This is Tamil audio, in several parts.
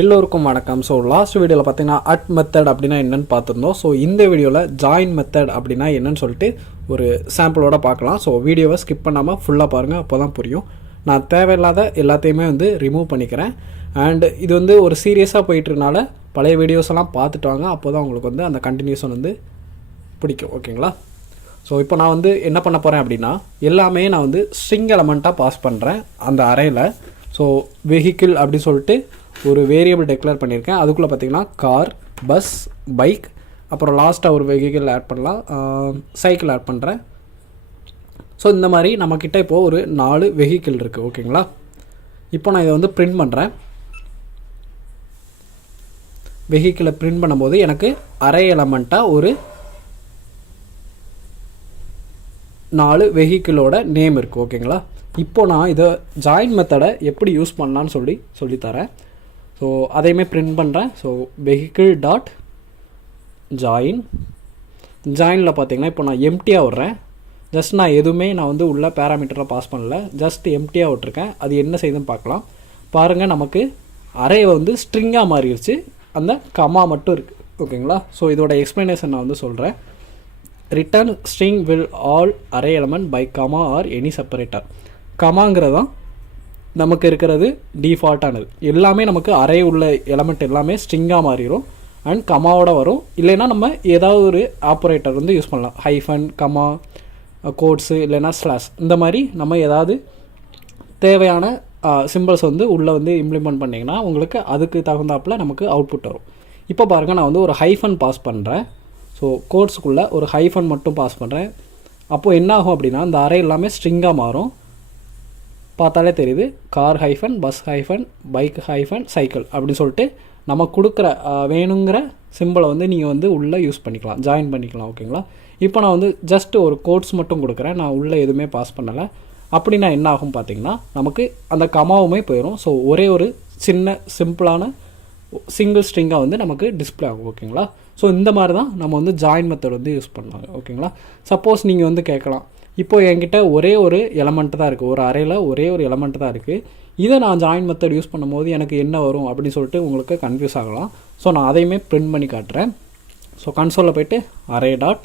எல்லோருக்கும் வணக்கம். ஸோ லாஸ்ட் வீடியோவில் பார்த்தீங்கன்னா அட் மெத்தட் அப்படின்னா என்னென்னு பார்த்துருந்தோம். ஸோ இந்த வீடியோவில் ஜாயின் மெத்தட் அப்படின்னா என்னன்னு சொல்லிட்டு ஒரு சாம்பிளோட பார்க்கலாம். ஸோ வீடியோவை ஸ்கிப் பண்ணாமல் ஃபுல்லாக பாருங்கள், அப்போ தான் புரியும். நான் தேவையில்லாத எல்லாத்தையுமே ரிமூவ் பண்ணிக்கிறேன். அண்ட் இது ஒரு சீரியஸாக போயிட்டுருனால பழைய வீடியோஸ் எல்லாம் பார்த்துட்டு வாங்க, அப்போ தான் உங்களுக்கு அந்த கண்டினியூஷன் பிடிக்கும். ஓகேங்களா? ஸோ இப்போ நான் என்ன பண்ண போகிறேன் அப்படின்னா எல்லாமே நான் ஸ்ட்ரிங் எலமெண்ட்டாக பாஸ் பண்ணுறேன் அந்த அரேயில். ஸோ வெஹிக்கிள் அப்படின்னு சொல்லிட்டு ஒரு வேரியபிள் டிக்ளேர் பண்ணியிருக்கேன். அதுக்குள்ளே பார்த்தீங்கன்னா கார், பஸ், பைக், அப்புறம் லாஸ்ட்டாக ஒரு வெஹிக்கிள் ஆட் பண்ணலாம், சைக்கிள் ஆட் பண்ணுறேன். ஸோ இந்த மாதிரி நம்மக்கிட்ட இப்போது ஒரு 4 வெஹிக்கிள் இருக்குது. ஓகேங்களா? இப்போ நான் இதை பிரிண்ட் பண்ணுறேன். வெஹிக்கிளை பிரிண்ட் பண்ணும்போது எனக்கு அரே எலமெண்ட்டாக ஒரு 4 வெஹிக்கிளோட நேம் இருக்குது. ஓகேங்களா? இப்போ நான் இதை ஜாயின் மெத்தடை எப்படி யூஸ் பண்ணலான்னு சொல்லித்தரேன். ஸோ அதையுமே பிரிண்ட் பண்ணுறேன். ஸோ வெஹிக்கிள் டாட் ஜாயினில் பார்த்தீங்கன்னா இப்போ நான் எம்டியாக விட்றேன். ஜஸ்ட் நான் எதுவுமே நான் உள்ள பேராமீட்டரில் பாஸ் பண்ணல, ஜஸ்ட் எம்டியாக விட்ருக்கேன். அது என்ன செய்யுதுன்னு பார்க்கலாம். பாருங்கள், நமக்கு அரே ஸ்ட்ரிங்காக மாறிடுச்சு, அந்த கமா மட்டும் இருக்குது. ஓகேங்களா? ஸோ இதோட எக்ஸ்ப்ளனேஷன் நான் சொல்கிறேன். Return string will all array element by comma or any separator. கமாங்கிறது தான் நமக்கு இருக்கிறது டிஃபால்ட்டானது. எல்லாமே நமக்கு அரே உள்ள எலமெண்ட் எல்லாமே ஸ்ட்ரிங்காக மாறிடும் அண்ட் கமாவோட வரும். இல்லைன்னா நம்ம ஏதாவது ஒரு ஆப்ரேட்டர் யூஸ் பண்ணலாம். ஹைஃபன், கமா, கோட்ஸு, இல்லைன்னா ஸ்லாஷ், இந்த மாதிரி நம்ம ஏதாவது தேவையான சிம்பிள்ஸ் உள்ளே இம்ப்ளிமெண்ட் பண்ணிங்கன்னா உங்களுக்கு அதுக்கு தகுந்தாப்பில் நமக்கு அவுட்புட் வரும். இப்போ பாருங்கள், நான் ஒரு ஹைஃபன் பாஸ் பண்ணுறேன். ஸோ கோட்ஸுக்குள்ளே ஒரு ஹைஃபன் மட்டும் பாஸ் பண்ணுறேன். அப்போது என்ன ஆகும் அப்படின்னா இந்த அரே எல்லாமே ஸ்ட்ரிங்காக மாறும். பார்த்தாலே தெரியுது, car hyphen, bus hyphen, bike hyphen, cycle அப்படின்னு சொல்லிட்டு நம்ம கொடுக்குற வேணுங்கிற சிம்பிளை நீங்கள் உள்ளே யூஸ் பண்ணிக்கலாம், ஜாயின் பண்ணிக்கலாம். ஓகேங்களா? இப்போ நான் ஜஸ்ட் ஒரு கோட்ஸ் மட்டும் கொடுக்குறேன், நான் உள்ளே எதுவுமே பாஸ் பண்ணலை. அப்படின்னா என்ன ஆகும் பார்த்தீங்கன்னா நமக்கு அந்த கமாவுமே போயிடும். ஸோ ஒரே ஒரு சின்ன சிம்பிளான சிங்கிள் ஸ்ட்ரிங்காக நமக்கு டிஸ்பிளே ஆகும். ஓகேங்களா? ஸோ இந்த மாதிரி தான் நம்ம ஜாயின் மெத்தட் யூஸ் பண்ணாங்க. ஓகேங்களா? சப்போஸ் நீங்கள் கேட்கலாம், இப்போது என்கிட்ட ஒரே ஒரு எலமெண்ட் தான் இருக்குது, ஒரு அரேயில் ஒரே ஒரு எலமெண்ட் தான் இருக்குது, இதை நான் ஜாயின் மெத்தட் யூஸ் பண்ணும்போது எனக்கு என்ன வரும் அப்படின்னு சொல்லிட்டு உங்களுக்கு கன்ஃபியூஸ் ஆகலாம். ஸோ நான் அதையுமே பிரிண்ட் பண்ணி காட்டுறேன். ஸோ கன்சோலில் போய்ட்டு அரே டாட்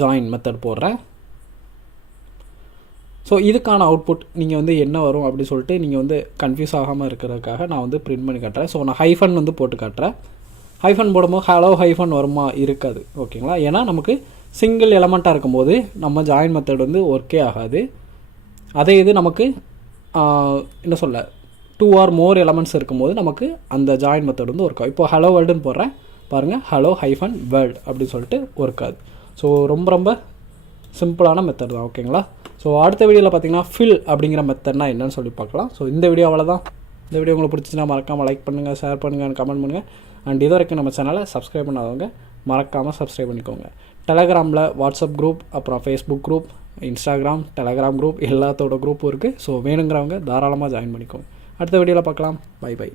ஜாயின் மெத்தட் போடுறேன். ஸோ இதுக்கான அவுட்புட் நீங்கள் என்ன வரும் அப்படின்னு சொல்லிட்டு நீங்கள் கன்ஃபியூஸ் ஆகாமல் இருக்கிறதுக்காக நான் பிரிண்ட் பண்ணி காட்டுறேன். ஸோ நான் ஹைஃபன் போட்டு காட்டுறேன். ஹைஃபன் போடும்போது ஹலோ ஹைஃபன் வருமா? இருக்காது. ஓகேங்களா? ஏன்னா நமக்கு சிங்கிள் எலமெண்ட்டாக இருக்கும்போது நம்ம ஜாயின் மெத்தட் ஒர்க்கே ஆகாது. அதே இது நமக்கு என்ன சொல்ல 2 or more எலமெண்ட்ஸ் இருக்கும்போது நமக்கு அந்த ஜாயின் மெத்தட் ஒர்க் ஆகும். இப்போ ஹலோ வேர்ல்டுன்னு போடுறேன், பாருங்கள், ஹலோ ஹைஃபன் வேர்ல்டு அப்படின்னு சொல்லிட்டு ஒர்க் ஆகுது. ஸோ ரொம்ப சிம்பிளான மெத்தட் தான். ஓகேங்களா? ஸோ அடுத்த வீடியோவில் பார்த்தீங்கன்னா ஃபில் அப்படிங்கிற மெத்தட்னா என்னன்னு சொல்லி பார்க்கலாம். ஸோ இந்த வீடியோ அவ்வளோதான். இந்த வீடியோ உங்களுக்கு பிடிச்சிச்சுன்னா மறக்காமல் லைக் பண்ணுங்கள், ஷேர் பண்ணுங்கள், கமெண்ட் பண்ணுங்கள். அண்ட் இது வரைக்கும் நம்ம சேனலை சப்ஸ்கிரைப் பண்ணாதவங்க மறக்காமல் சப்ஸ்கிரைப் பண்ணிக்கோங்க. டெலகிராமில் வாட்ஸ்அப் குரூப், அப்புறம் Facebook group, Instagram, Telegram group எல்லாத்தோட குரூப்பும் இருக்குது. ஸோ வேணுங்கிறவங்க தாராளமாக ஜாயின் பண்ணிக்கோங்க. அடுத்த வீடியோவில் பார்க்கலாம். Bye by.